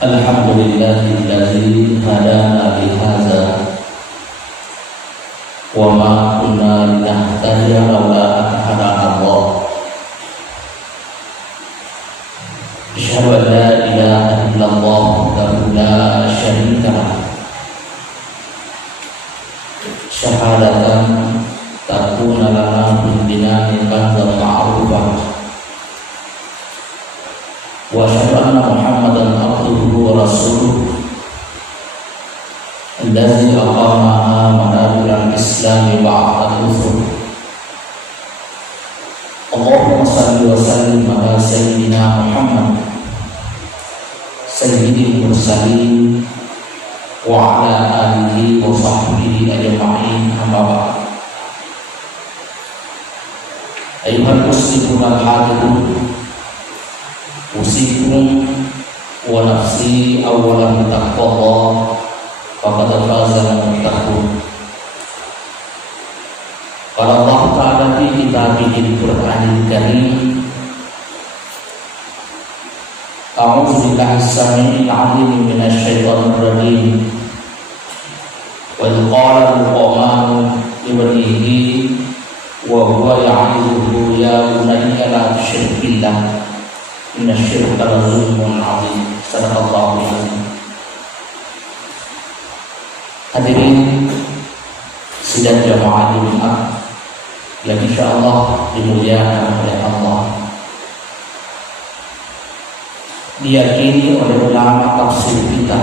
Alhamdulillahillazi hadana lihadza wa ma kunna linahtadiya laula an hadana Allah. Asyhadu an la ilaha illallah wahdahu la syarika lah. Syahadatan takuna lana bil binani kanzan ma'rufah. Wa asyhadu anna Muhammadan abduhu wa rasuluh allazi aqama manabirul Islam ba'da rusul. Allahumma shalli wa sallim ala sayyidina Muhammad sayyidil mursalin wa ala alihi wa sahbihi ajma'in, amma ba'd. Ayuhal muslimun al-hadirun, usikum wa nafsi awalan taqwallah faqad faza al-muttaqun. Qala Allah ta'ala fi kitabihil Qur'anil Karim, a'udzu billahi as-sami'il 'alim minasy syaithanir rajim. Wa qala Luqman libnihi wa huwa ya'iduhu ya bunayya la tusyrik billah inna syirka la zulmun 'adzim. Sadaqallahu al-'azim. Hadirin sidang jamaah Jumat yang insyaallah dimuliakan oleh Allah, diyakini oleh ulama tafsir kita,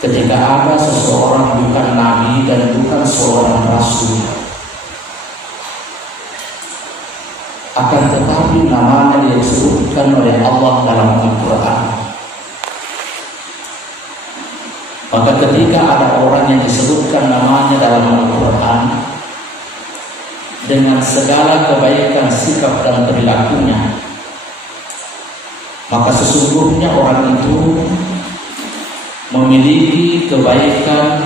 ketika ada seseorang bukan nabi dan bukan seorang rasul, akan tetapi namanya disebutkan oleh Allah dalam Al-Quran, maka ketika ada orang yang disebutkan namanya dalam Al-Quran dengan segala kebaikan sikap dan perilakunya, maka sesungguhnya orang itu memiliki kebaikan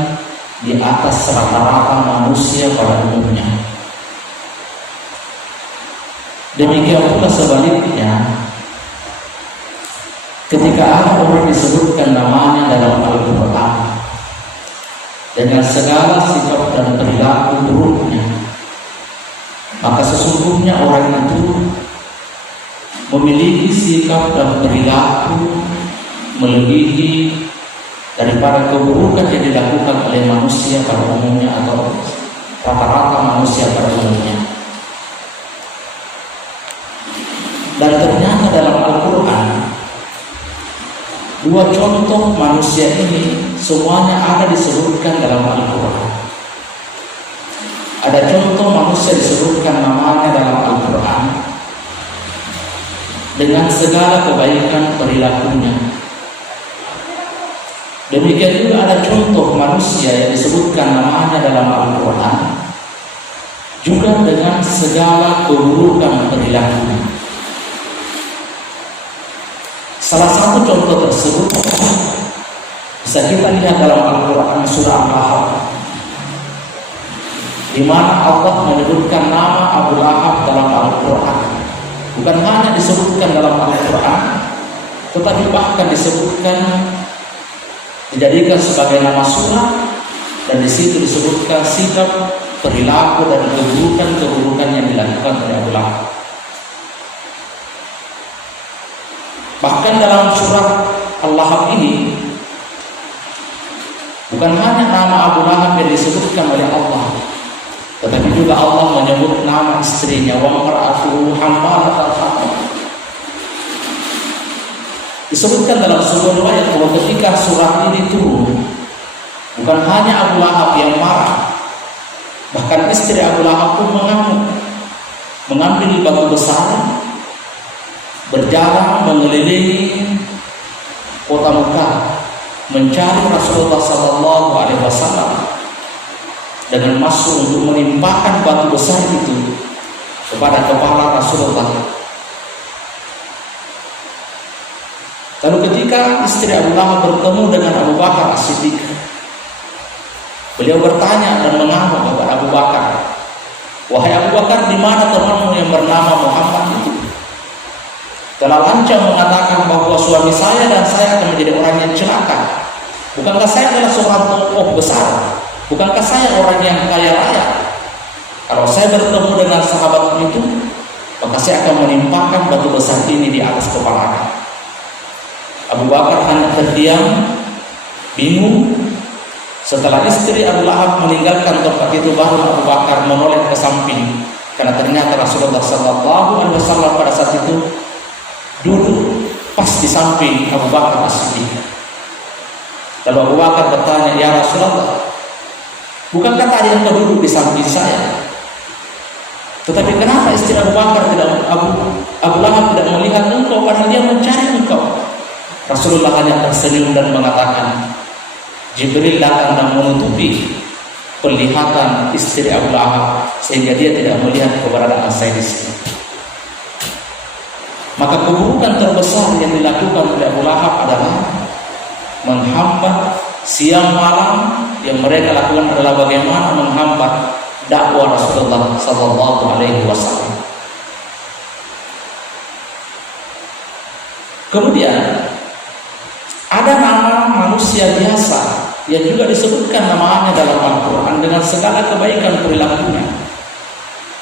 di atas rata-rata manusia pada umumnya. Demikian pula sebaliknya, ketika ada orang disebutkan namanya dalam Al-Quran dengan segala sikap dan perilaku buruknya, maka sesungguhnya orang itu memiliki sikap dan perilaku melebihi daripada keburukan yang dilakukan oleh manusia pada umumnya atau rata-rata manusia pada umumnya. Dan ternyata dalam Al-Quran dua contoh manusia ini semuanya ada disebutkan dalam Al-Quran. Ada contoh manusia disebutkan namanya dalam Al-Quran dengan segala kebaikan perilakunya. Demikian juga ada contoh manusia yang disebutkan namanya dalam Al-Quran juga dengan segala keburukan perilakunya. Salah satu contoh tersebut bisa kita lihat dalam Al-Quran surah Al-Lahab, di mana Allah menyebutkan nama Abu Lahab dalam Al-Quran. Bukan hanya disebutkan dalam Al-Quran, tetapi bahkan disebutkan, dijadikan sebagai nama surah, dan di situ disebutkan sikap, perilaku dan keburukan-keburukan yang dilakukan oleh Abu Lahab. Bahkan dalam surah Al-Lahab ini bukan hanya nama Abu Lahab yang disebutkan oleh Allah, tetapi juga Allah menyebut nama istrinya, wa mar'atuhu hammalatal hatab. Disebutkan dalam sebuah riwayat bahwa ketika surah ini turun, bukan hanya Abu Lahab yang marah, bahkan istri Abu Lahab pun mengamuk, mengambil batu besar, berjalan mengelilingi kota Mekah mencari Rasulullah SAW dengan maksud untuk menimpakan batu besar itu kepada kepala Rasulullah. Lalu ketika istri Abu Lahab bertemu dengan Abu Bakar As-Siddiq, beliau bertanya dan mengamuk kepada Abu Bakar, "Wahai Abu Bakar, di mana temanmu yang bernama Muhammad itu? Telah lancang mengatakan bahwa suami saya dan saya akan menjadi orang yang celaka? Bukankah saya adalah seorang tokoh besar? Bukankah saya orang yang kaya raya? Kalau saya bertemu dengan sahabat itu, maka saya akan menimpakan batu besar ini di atas kepalanya. Abu Bakar hanya terdiam, bingung. Setelah istri Abu Lahab meninggalkan tempat itu, baru Abu Bakar menoleh ke samping, karena ternyata Rasulullah SAW pada saat itu duduk pas di samping Abu Bakar As-Siddiq. Lalu Abu Bakar bertanya, "Ya Rasulullah, bukankah tadi engkau duduk di samping saya? Tetapi kenapa istri Abu Bakar Abu Lahab tidak melihat engkau, padahal dia mencari engkau?" Rasulullah hanya tersenyum dan mengatakan, "Jibril datang dan menutupi penglihatan istri Abu Lahab sehingga dia tidak melihat keberadaan saya di sini." Maka keburukan terbesar yang dilakukan oleh Abu Lahab adalah menghambat siang malam. Yang mereka lakukan adalah bagaimana menghambat dakwah Rasulullah sallallahu alaihi wasallam. Kemudian ada nama manusia biasa yang juga disebutkan namanya dalam Al-Quran dengan segala kebaikan perilakunya.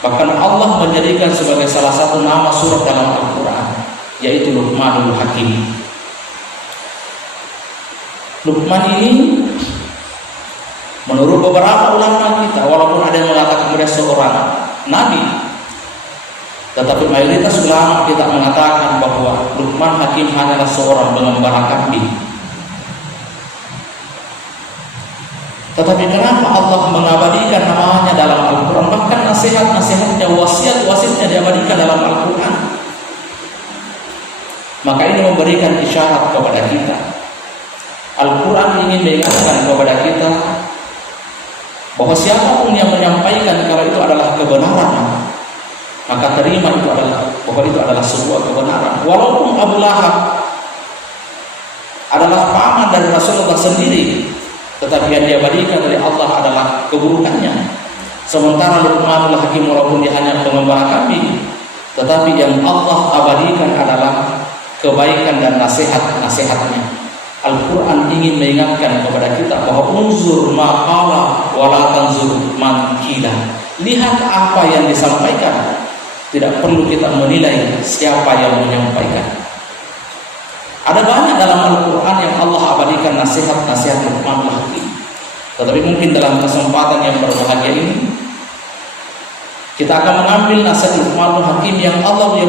Bahkan Allah menjadikan sebagai salah satu nama surat dalam Al-Quran, yaitu Luqmanul Hakim. Luqman ini menurut beberapa ulama kita, walaupun ada yang mengatakan dia seorang nabi, tetapi mayoritas ulama kita mengatakan bahwa Luqman Hakim hanyalah seorang pengembala kambing. Tetapi kenapa Allah mengabadikan namanya dalam Al-Quran? Bahkan nasihat-nasihatnya, wasiat-wasiatnya diabadikan dalam Al-Quran. Maka ini memberikan isyarat kepada kita. Al-Quran ingin mengingatkan kepada kita bahwa siapapun yang menyampaikan kalau itu adalah kebenaran, maka terima itu bahwa itu adalah sebuah kebenaran. Walaupun Abu Lahab adalah paman dari Rasulullah sendiri, tetapi yang diabadikan oleh Allah adalah keburukannya. Sementara Luqmanul Hakim walaupun dia hanya pengembala kambing, tetapi yang Allah abadikan adalah kebaikan dan nasihat-nasihatnya. Al-Quran ingin mengingatkan kepada kita bahwa unzur maqala wala tanzur man qila. Lihat apa yang disampaikan, tidak perlu kita menilai siapa yang menyampaikan. Ada banyak dalam Al-Quran yang Allah abadikan nasihat-nasihat Luqmanul Hakim. Tetapi mungkin dalam kesempatan yang berbahagia ini kita akan mengambil nasihat Luqmanul Hakim yang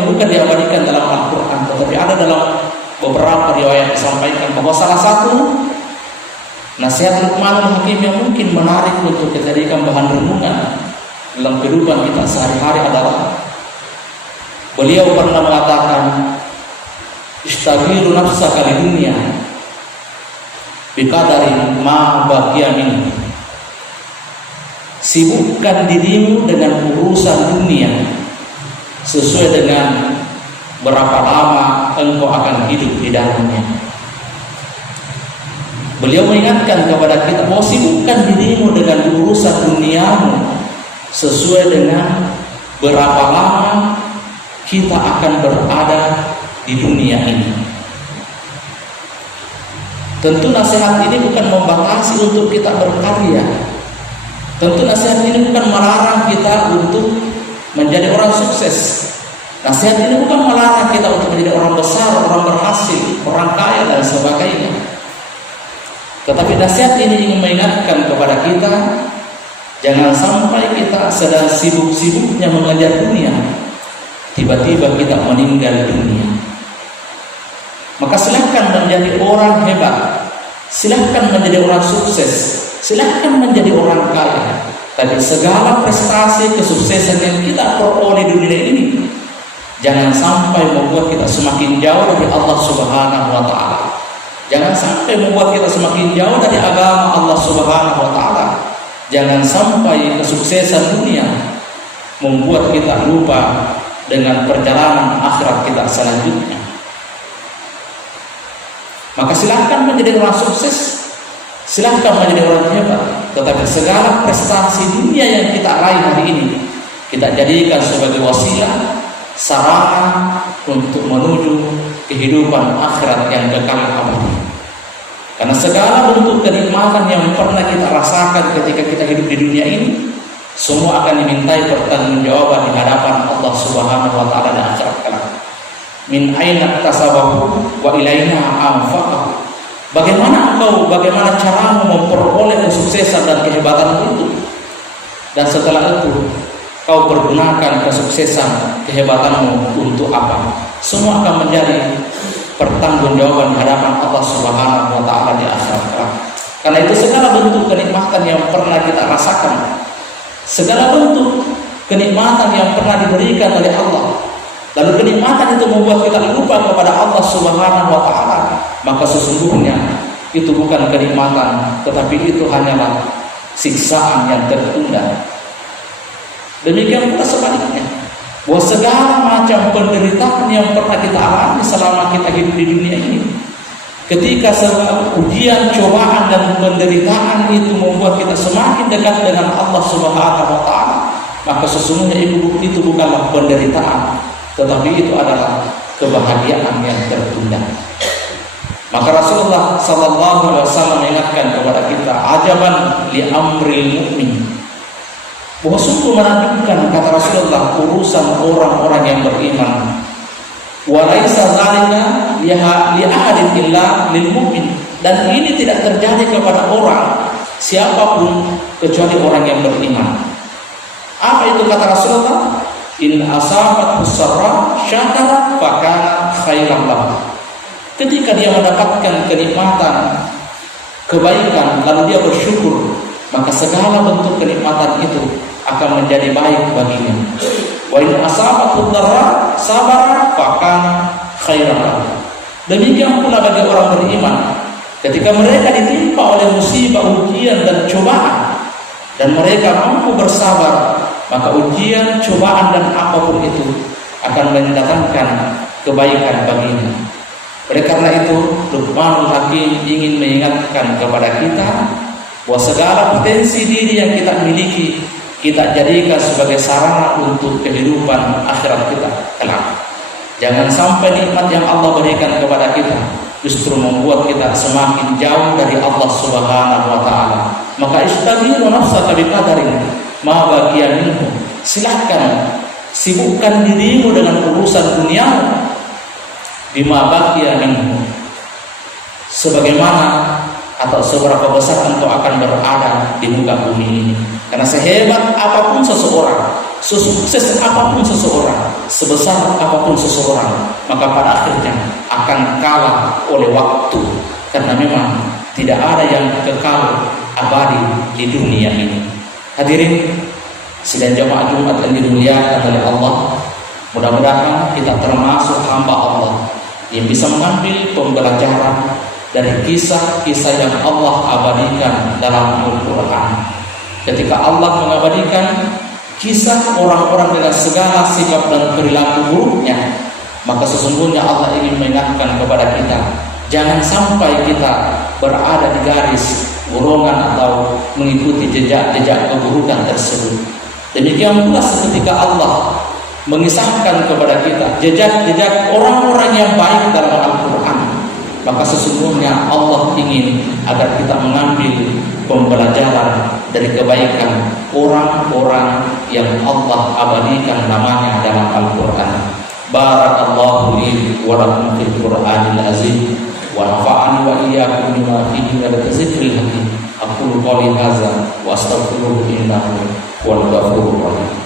bukan diabadikan dalam Al-Quran, tetapi ada dalam beberapa riwayat disampaikan bahwa salah satu nasihat Luqmanul Hakim yang mungkin menarik untuk kita jadikan bahan renungan dalam kehidupan kita sehari-hari adalah beliau pernah mengatakan, "Istaghiru nafsaka di dunia biqadari ma baqiya min." Sibukkan dirimu dengan urusan dunia sesuai dengan berapa lama engkau akan hidup di dalamnya. Beliau mengingatkan kepada kita bahwa sibukkan dirimu dengan urusan duniamu sesuai dengan berapa lama kita akan berada di dunia ini. Tentu nasihat ini bukan membatasi untuk kita berkarya. Tentu nasihat ini bukan melarang kita untuk menjadi orang sukses. Nasihat ini bukan melarang kita untuk menjadi orang besar, orang berhasil, orang kaya dan sebagainya. Tetapi nasihat ini ingin mengingatkan kepada kita, jangan sampai kita sedang sibuk-sibuknya mengejar dunia, tiba-tiba kita meninggal dunia. Maka silahkan menjadi orang hebat, silahkan menjadi orang sukses, silahkan menjadi orang kaya. Tapi segala prestasi kesuksesan yang kita peroleh di dunia ini jangan sampai membuat kita semakin jauh dari Allah Subhanahu wa taala. Jangan sampai membuat kita semakin jauh dari agama Allah Subhanahu wa taala. Jangan sampai kesuksesan dunia membuat kita lupa dengan perjalanan akhirat kita selanjutnya. Maka silahkan menjadi orang sukses, silahkan menjadi orang hebat, tetapi segala prestasi dunia yang kita raih hari ini kita jadikan sebagai wasilah, sarana untuk menuju kehidupan akhirat yang kekal abadi. Karena segala bentuk kenikmatan yang pernah kita rasakan ketika kita hidup di dunia ini, semua akan dimintai pertanggungjawaban di hadapan Allah Subhanahu wa taala di akhirat kelak. Min aina tasabahu wa ilaina anfaqahu. Bagaimana caramu memperoleh kesuksesan dan kehebatan itu? Dan setelah itu kau pergunakan kesuksesan kehebatanmu untuk apa? Semua akan menjadi pertanggungjawaban di hadapan Allah Subhanahu wa taala di akhirat kelak. Karena itu segala bentuk kenikmatan yang pernah kita rasakan, segala bentuk kenikmatan yang pernah diberikan oleh Allah, lalu kenikmatan itu membuat kita lupa kepada Allah Subhanahu wa taala, maka sesungguhnya itu bukan kenikmatan, tetapi itu hanyalah siksaan yang tertunda. Demikian pula sebaliknya, bahwa segala macam penderitaan yang pernah kita alami selama kita hidup di dunia ini, ketika ujian, cobaan dan penderitaan itu membuat kita semakin dekat dengan Allah Subhanahu wa taala, maka sesungguhnya itu bukanlah penderitaan, tetapi itu adalah kebahagiaan yang tertunda. Maka Rasulullah sallallahu alaihi wasallam mengingatkan kepada kita, ajaban li amril mu'min, bahwa sungguh menakjubkan, kata Rasulullah, urusan orang-orang yang beriman. Wa laisa dzalika li ahadin illa lil mu'min, dan ini tidak terjadi kepada orang siapapun kecuali orang yang beriman. Apa itu kata Rasulullah? In asabat sarra syakara fa kana khairan lahu. Ketika dia mendapatkan kenikmatan, kebaikan, lalu dia bersyukur, maka segala bentuk kenikmatan itu akan menjadi baik baginya. Wa in asabathu dharra sabara fa kana khairan lahu. Demikian pula bagi orang beriman, ketika mereka ditimpa oleh musibah, ujian dan cobaan, dan mereka mampu bersabar, maka ujian, cobaan dan apapun itu akan mendatangkan kebaikan baginya. Oleh karena itu, Luqmanul Hakim ingin mengingatkan kepada kita bahwa segala potensi diri yang kita miliki, kita jadikan sebagai sarana untuk kehidupan akhirat kita kelak. Jangan sampai nikmat yang Allah berikan kepada kita justru membuat kita semakin jauh dari Allah Subhanahu wa taala. Maka istaghfiru nafsaka biqadarin ma baqiya minhu. Silakan sibukkan dirimu dengan urusan dunia bima baqiya minhu, sebagaimana atau seberapa besar engkau akan berada di muka bumi ini. Karena sehebat apapun seseorang, sesukses apapun seseorang, sebesar apapun seseorang, maka pada akhirnya akan kalah oleh waktu. Karena memang tidak ada yang kekal abadi di dunia ini. Hadirin sidang jamaah Jumat yang dimuliakan oleh Allah, mudah-mudahan kita termasuk hamba Allah yang bisa mengambil pembelajaran dari kisah-kisah yang Allah abadikan dalam Al-Quran. Ketika Allah mengabadikan kisah orang-orang dengan segala sikap dan perilaku buruknya, maka sesungguhnya Allah ingin mengingatkan kepada kita, jangan sampai kita berada di garis golongan atau mengikuti jejak-jejak keburukan tersebut. Demikian pula ketika Allah mengisahkan kepada kita jejak-jejak orang-orang yang baik dalam Al-Quran, maka sesungguhnya Allah ingin agar kita mengambil pembelajaran dari kebaikan orang-orang yang Allah abadikan namanya dalam Al-Quran. Barakallahu li wa lakum fil Qur'anil azim wa nafa'ani wa iyyakum bima fihi min al-dzikril hakim. Aqulu qouli hadza wa astaghfiruhu innahu huwal ghafurur rahim.